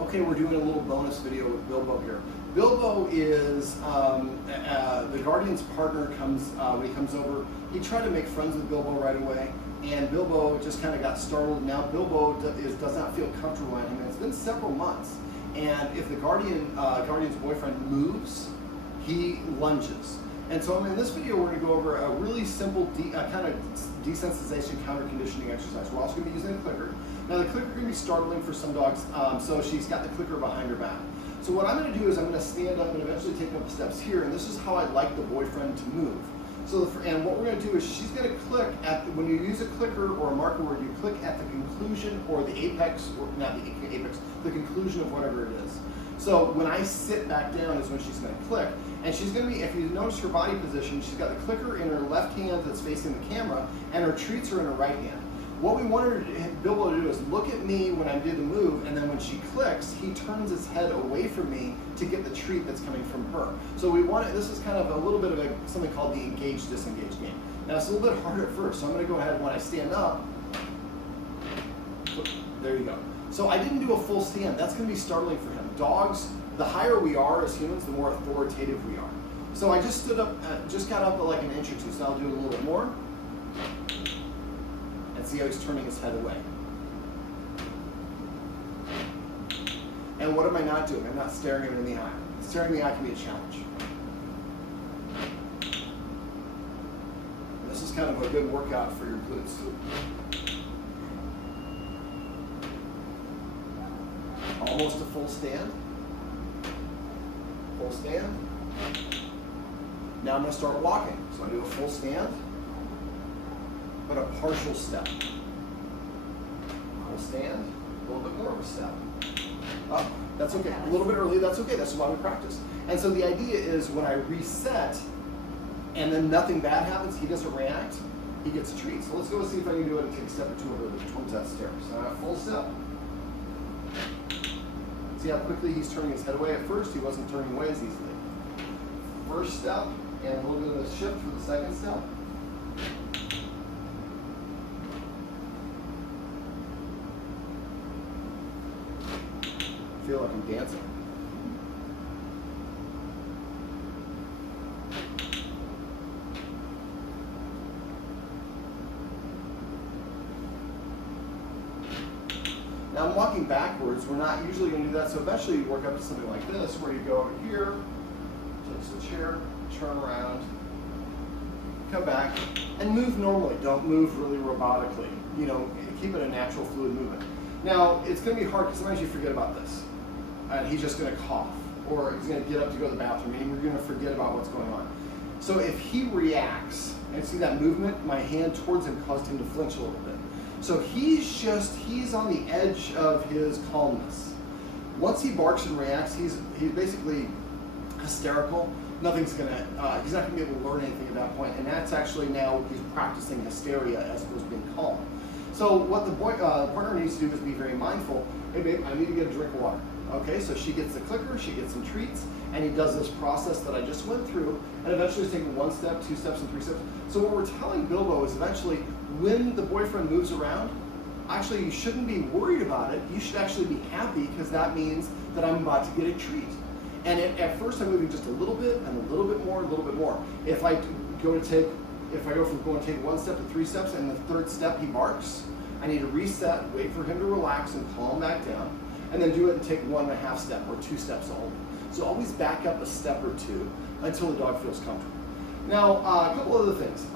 Okay, we're doing a little bonus video with Bilbo here. Bilbo is the Guardian's partner. When he comes over, he tried to make friends with Bilbo right away, and Bilbo just kind of got startled. Now Bilbo does not feel comfortable with him. It's been several months, and if the Guardian's boyfriend moves, he lunges. And so in this video, we're going to go over a really simple kind of desensitization counter conditioning exercise. We're also going to be using a clicker. Now the clicker can be startling for some dogs, so she's got the clicker behind her back. So what I'm going to do is I'm going to stand up and eventually take up steps here, and this is how I'd like the boyfriend to move. So and what we're going to do is she's going to click at, when you use a clicker or a marker word, you click at the conclusion or the apex, or not the apex, the conclusion of whatever it is. So when I sit back down is when she's going to click. And she's going to be, if you notice her body position, she's got the clicker in her left hand that's facing the camera, and her treats are in her right hand. What we want her to, Bilbo to do is look at me when I do the move, and then when she clicks, he turns his head away from me to get the treat that's coming from her. So we want it, this is kind of a little bit of something called the Engage, Disengage game. Now it's a little bit harder at first, so I'm going to go ahead when I stand up. There you go. So I didn't do a full stand. That's going to be startling for him. Dogs, the higher we are as humans, the more authoritative we are. So I just stood up, just got up like an inch or two, so I'll do a little bit more. And see how he's turning his head away. And what am I not doing? I'm not staring him in the eye. Staring in the eye can be a challenge. And this is kind of a good workout for your glutes. Almost a full stand. Full stand. Now I'm going to start walking. So I do a full stand, but a partial step. Full stand, a little bit more of a step. Oh, that's okay. A little bit early, that's okay. That's why we practice. And so the idea is when I reset and then nothing bad happens, he doesn't react, he gets a treat. So let's go and see if I can do it and take a step or two over towards that stair. So I have full step. See how quickly he's turning his head away? At first, he wasn't turning away as easily. First step, and a little bit of a shift for the second step. Feel like I'm dancing. Now I'm walking backwards. We're not usually going to do that, so eventually you work up to something like this, where you go over here, touch the chair, turn around, come back, and move normally. Don't move really robotically. You know, keep it a natural, fluid movement. Now, it's going to be hard because sometimes you forget about this. And he's just going to cough, or he's going to get up to go to the bathroom, and you're going to forget about what's going on. So if he reacts, and see that movement, my hand towards him caused him to flinch a little bit. So he's on the edge of his calmness. Once he barks and reacts, he's basically hysterical. He's not gonna be able to learn anything at that point, and that's actually now he's practicing hysteria as opposed to being calm. So what the partner needs to do is be very mindful. Hey babe, I need to get a drink of water. Okay, so she gets the clicker, she gets some treats, and he does this process that I just went through, and eventually he's taking 1 step, 2 steps, and 3 steps. So what we're telling Bilbo is eventually, when the boyfriend moves around, actually you shouldn't be worried about it. You should actually be happy, because that means that I'm about to get a treat. And at first I'm moving just a little bit, and a little bit more, a little bit more. If I go from going to take 1 step to 3 steps, and the 3rd step he barks, I need to reset, wait for him to relax and calm back down, and then do it and take 1.5 step or 2 steps only. So always back up a step or 2 until the dog feels comfortable. Now, a couple other things.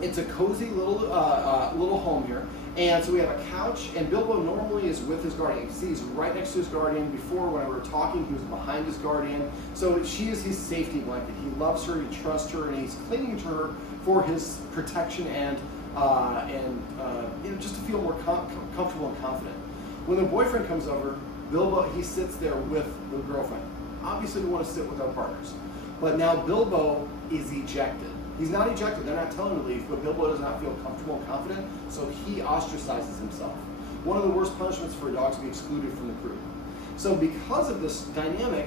It's a cozy little home here. And so we have a couch, and Bilbo normally is with his guardian. You can see he's right next to his guardian. Before, when we were talking, he was behind his guardian. So she is his safety blanket. He loves her, he trusts her, and he's clinging to her for his protection and just to feel more comfortable and confident. When the boyfriend comes over, Bilbo, he sits there with the girlfriend. Obviously, we want to sit with our partners. But now Bilbo is ejected. He's not ejected, they're not telling him to leave, but Bilbo does not feel comfortable and confident, so he ostracizes himself. One of the worst punishments for a dog is to be excluded from the group. So because of this dynamic,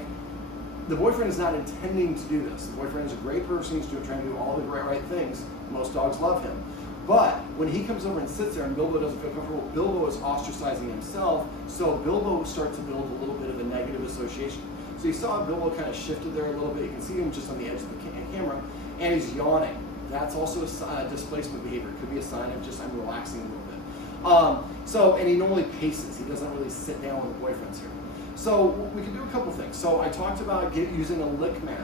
the boyfriend is not intending to do this. The boyfriend is a great person, he's trying to do all the right things. Most dogs love him. But when he comes over and sits there and Bilbo doesn't feel comfortable, Bilbo is ostracizing himself, so Bilbo starts to build a little bit of a negative association. So you saw Bilbo kind of shifted there a little bit. You can see him just on the edge of the camera, and he's yawning. That's also a displacement behavior. It could be a sign of just I'm relaxing a little bit. And he normally paces. He doesn't really sit down when the boyfriend's here. So we can do a couple things. So I talked about using a lick mat.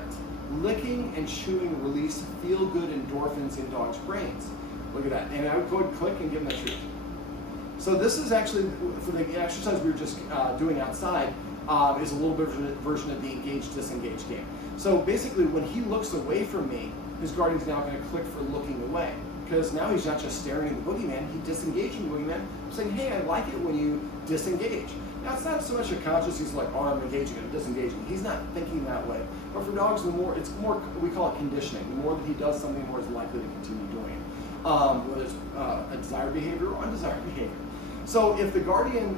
Licking and chewing release feel-good endorphins in dogs' brains. Look at that. And I would go and click and give him that treat. So this is actually, for the exercise we were just doing outside, is a little bit of a version of the Engage, Disengage game. So basically, when he looks away from me, his guardian's now going to click for looking away. Because now he's not just staring at the boogeyman, he disengaged from the boogeyman, saying, hey, I like it when you disengage. Now, it's not so much a conscious, he's like, oh, I'm engaging, I'm disengaging. He's not thinking that way. But for dogs, it's more, we call it conditioning. The more that he does something, the more he's likely to continue doing it. Whether it's a desired behavior or undesired behavior. So if the guardian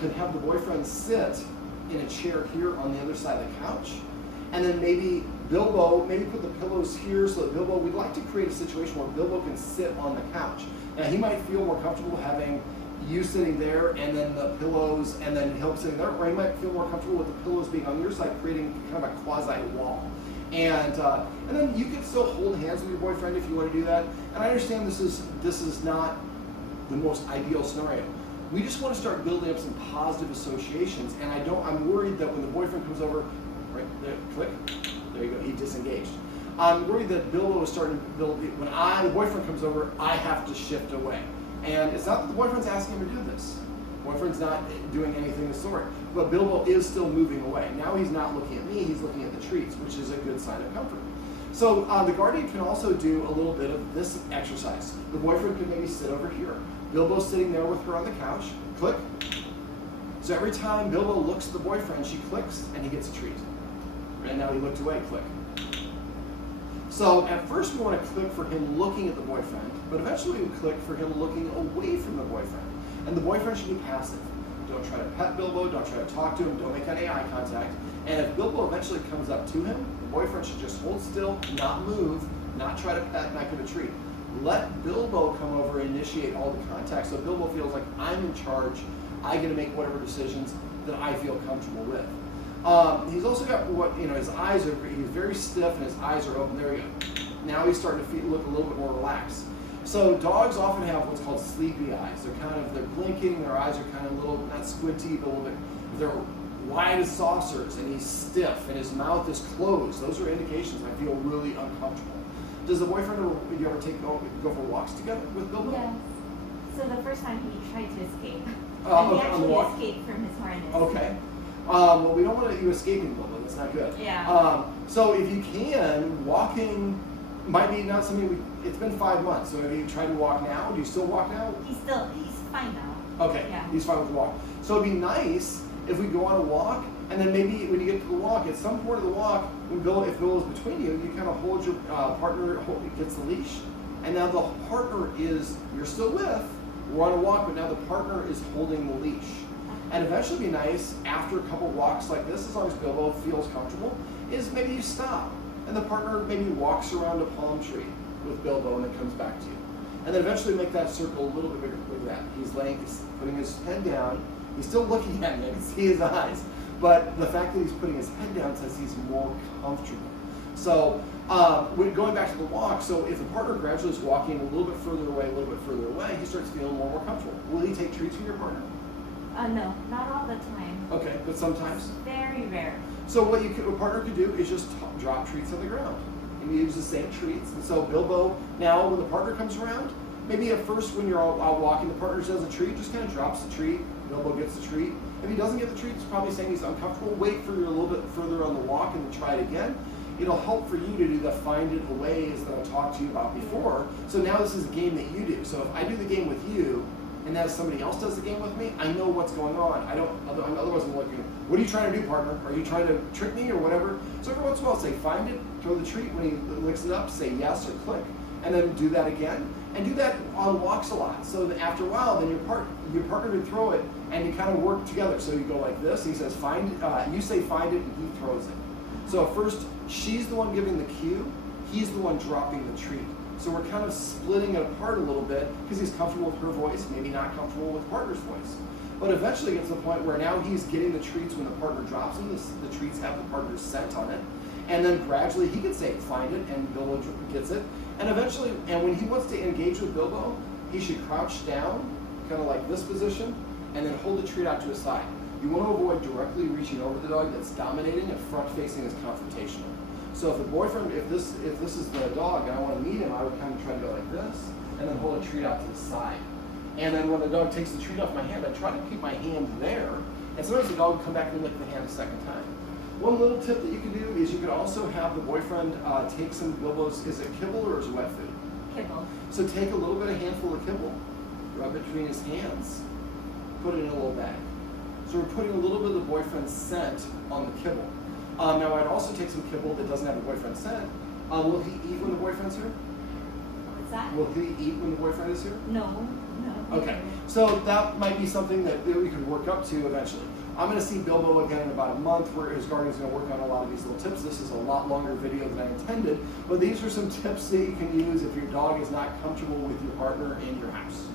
could have the boyfriend sit in a chair here on the other side of the couch, and then maybe Bilbo, put the pillows here so that Bilbo, we'd like to create a situation where Bilbo can sit on the couch. Now he might feel more comfortable having you sitting there and then the pillows and then him sitting there, or he might feel more comfortable with the pillows being on your side, creating kind of a quasi wall. And then you can still hold hands with your boyfriend if you want to do that. And I understand this is not the most ideal scenario. We just want to start building up some positive associations, and I'm worried that when the boyfriend comes over, right there, click, there you go, he disengaged. I'm worried that Bilbo is starting to build, when the boyfriend comes over, I have to shift away. And it's not that the boyfriend's asking him to do this. The boyfriend's not doing anything of the sort, but Bilbo is still moving away. Now he's not looking at me, he's looking at the treats, which is a good sign of comfort. So the guardian can also do a little bit of this exercise. The boyfriend could maybe sit over here. Bilbo's sitting there with her on the couch, click. So every time Bilbo looks at the boyfriend, she clicks and he gets a treat. And now he looked away, click. So at first we want to click for him looking at the boyfriend, but eventually we click for him looking away from the boyfriend. And the boyfriend should be passive. Don't try to pet Bilbo, don't try to talk to him, don't make any eye contact. And if Bilbo eventually comes up to him, the boyfriend should just hold still, not move, not try to pet, not give a treat. Let Bilbo come over and initiate all the contact so Bilbo feels like I'm in charge, I get to make whatever decisions that I feel comfortable with. He's also got his eyes he's very stiff and his eyes are open. There we go. Now he's starting to look a little bit more relaxed. So dogs often have what's called sleepy eyes. They're blinking, their eyes are kind of a little, not squinty, but a little bit, they're wide as saucers, and he's stiff and his mouth is closed. Those are indications I feel really uncomfortable. Does the boyfriend do you ever go for walks together with Bilbo? Yes. So the first time he tried to escape. Okay, and he actually escaped from his harness. Okay. Well, we don't want you escaping Bilbo. That's not good. Yeah. So if you can, walking might be not something it's been 5 months. So have you tried to walk now? Do you still walk now? He's fine now. Okay. Yeah. He's fine with the walk. So it'd be nice if we go on a walk, and then maybe when you get to the walk, at some point of the walk, if Bilbo's between you, you kind of hold your partner, gets the leash, and now the partner you're still with, we're on a walk, but now the partner is holding the leash. And eventually it'd be nice, after a couple walks like this, as long as Bilbo feels comfortable, is maybe you stop, and the partner maybe walks around a palm tree with Bilbo and then comes back to you. And then eventually make that circle a little bit bigger. Look at that. He's putting his head down. He's still looking at me. I can see his eyes. But the fact that he's putting his head down says he's more comfortable. So going back to the walk, so if the partner gradually is walking a little bit further away, he starts feeling more comfortable. Will he take treats from your partner? No, not all the time. Okay, but sometimes? Very rare. So what a partner could do is just drop treats on the ground. And you use the same treats. And so Bilbo, now when the partner comes around, maybe at first when you're out walking, the partner does a treat, just kind of drops the treat, Bilbo gets the treat. If he doesn't get the treat, it's probably saying he's uncomfortable. Wait for you a little bit further on the walk and then try it again. It'll help for you to do the find it aways that I talked to you about before. So now this is a game that you do. So if I do the game with you, and now somebody else does the game with me, I know what's going on. Otherwise I'm looking, what are you trying to do, partner? Are you trying to trick me or whatever? So every once in a while, say find it, throw the treat. When he licks it up, say yes or click, and then do that again. And do that on walks a lot. So that after a while, then your partner would throw it, and you kind of work together. So you go like this. He says find it. You say find it, and he throws it. So first, she's the one giving the cue. He's the one dropping the treat. So we're kind of splitting it apart a little bit because he's comfortable with her voice, maybe not comfortable with partner's voice. But eventually it gets to the point where now he's getting the treats when the partner drops them. The treats have the partner's scent on it. And then gradually he can say, find it, and Bilbo gets it. And eventually, and when he wants to engage with Bilbo, he should crouch down, kind of like this position, and then hold the treat out to his side. You want to avoid directly reaching over the dog that's dominating, and front facing is confrontational. So if the boyfriend, if this is the dog and I want to meet him, I would kind of try to go like this, and then hold a treat out to the side. And then when the dog takes the treat off my hand, I try to keep my hand there, and sometimes the dog will come back and lick the hand a second time. One little tip that you can do is you could also have the boyfriend take some Bilbo's, is it kibble or is it wet food? Kibble. So take a little bit of handful of kibble, rub it between his hands, put it in a little bag. So we're putting a little bit of the boyfriend's scent on the kibble. Now I'd also take some kibble that doesn't have the boyfriend's scent. Will he eat when the boyfriend's here? What's that? Will he eat when the boyfriend is here? No. Okay, so that might be something that we could work up to eventually. I'm going to see Bilbo again in about a month where his guardian's going to work on a lot of these little tips. This is a lot longer video than I intended, but these are some tips that you can use if your dog is not comfortable with your partner in your house.